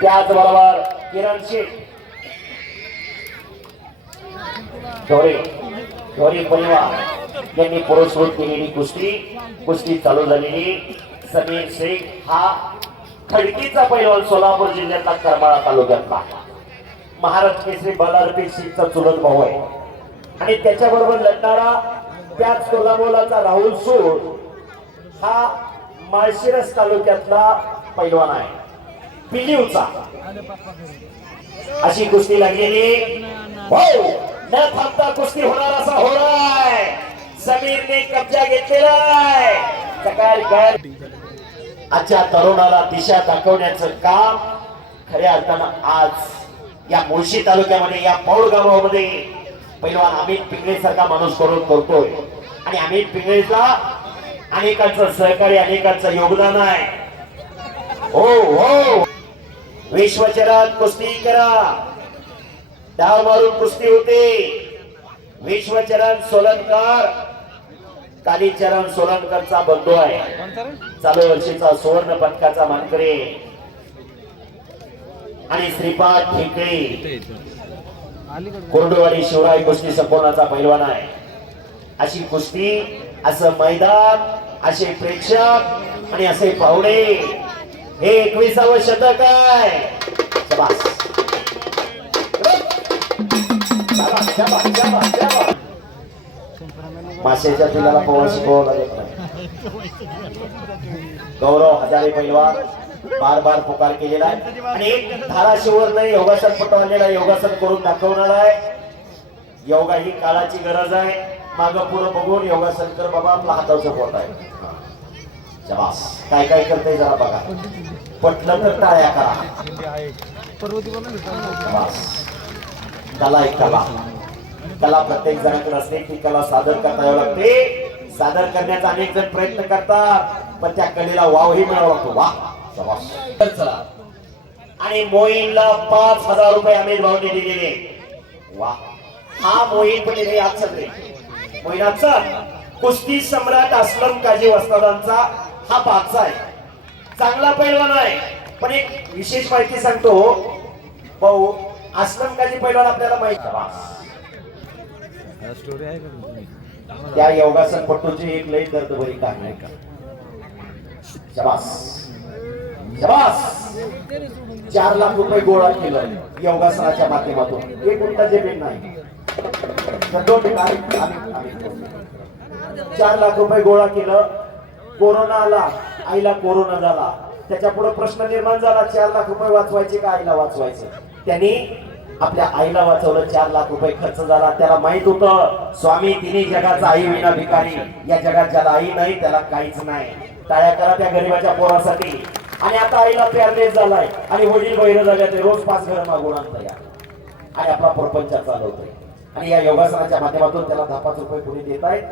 त्याचबरोबर किरण शेठ ढोरे ढोरे परिवार. यांनी पुरस्कृत केलेली कुस्ती कुस्ती चालू झालेली. समीर शेख हा खडकीचा पैलवान सोलापूर जिल्ह्यातला करमाळा तालुक्यातला. महाराष्ट्र केसरी बालारपी शेखचा चुलत भाऊ आहे. आणि त्याच्याबरोबर लढणारा त्याच कोल्हापूरचा राहुल सूर हा माळशिरस तालुक्यातला पैलवान आहे. पिलीवचा अशी कुस्ती लागलेली. भाऊ न थांबता कुस्ती होणार असा होणार समीरने कब्जा घेतलेला आहे सकाळी आजच्या तरुणाला दिशा दाखवण्याचं काम खऱ्या अर्थानं आज या मुळशी तालुक्यामध्ये या पौड गावामध्ये पहिलवान अमित पिंगळे सारखा माणूस करून करतोय. आणि अमित पिंगळेचा अनेकांचं सहकार्य अनेकांचं योगदान आहे. हो हो. विश्वचरात कुस्ती करा. डाव मारून कुस्ती होते. विश्वचरण सोलनकर कालीचरण सोलनकरचा बंधू आहे. चालू वर्षीचा सुवर्ण पदकाचा मानकरी. आणि श्रीपाद ठेकळे. कोरडवाडी शिवराय कुस्ती संपवण्याचा पैलवान आहे. अशी कुस्ती असं मैदान असे प्रेक्षक आणि असे पाहुणे हे एकविसावं शतक आहे. माशेच्या शाबास, पवन शिकवावं लागत गौरव हजारे पैलवान बार बार पुकार केलेला आहे. आणि एक धाराशिवर नाही योगासन पटवलेला योगासन करून दाखवणार आहे. योगा ही काळाची गरज आहे. माग पुढे बघून योगासन कर बाबा आपला हाताचं पोट आहे. शबास काय काय करते जरा बघा. पटलं तर टाळ्या करा. शबास. कला एक कला कला प्रत्येक जणांकडे असते ती कला सादर करता यावं लागते. सादर करण्याचा अनेक जण प्रयत्न करतात पण त्या कलेला वावही मिळावा लागतो. वा शबास. तर चला. आणि मोईनला पाच हजार रुपये अमित भाऊने दिलेले. वा. हा मोहीन पण आज सगळे मोहिनाचा कुस्ती सम्राट असलम काजी वस्तादांचा हा पाचचा आहे. चांगला पैलवान आहे. पण एक विशेष माहिती सांगतो. भाऊ असलम काजी पैलवान आपल्याला माहिती. स्टोरी आहे का त्या योगासन पट्टूची एक लई दर्द भरी कहाणी आहे. शबास. शबास. चार लाख रुपये गोळा केलं योगासनाच्या माध्यमातून. एक गुंठा जमीन नाही. तर दोन ठिकाणी चार लाख रुपये गोळा केलं. कोरोना आला आईला कोरोना झाला. त्याच्या पुढे प्रश्न निर्माण झाला चार लाख रुपये वाचवायचे का आईला वाचवायचे? त्यांनी आपल्या आईला वाचवलं चार लाख रुपये खर्च झाला. त्याला माहीत होतं स्वामी तिने जगाचा आई विना भिकारी. या जगात ज्याला आई नाही त्याला काहीच नाही. टाळ्या करा त्या गरीबाच्या पोरासाठी. आणि आता आईला प्यारलेस झालाय. आणि वडील बहिर झाले ते रोज पाच घर मागून आणता या आणि आपला प्रपंच चालवतोय. आणि या योगासनाच्या माध्यमातून त्याला दहा पाच रुपये पुढे देत आहेत?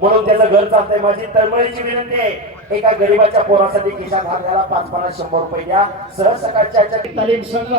म्हणून त्याचं घर चालतंय माझी तळमळीची विनंती आहे. एका गरीबाच्या पोरासाठी किसान हा द्यायला पाच पन्नास शंभर रुपये द्या. सहज सकाळच्या तालीम संघ.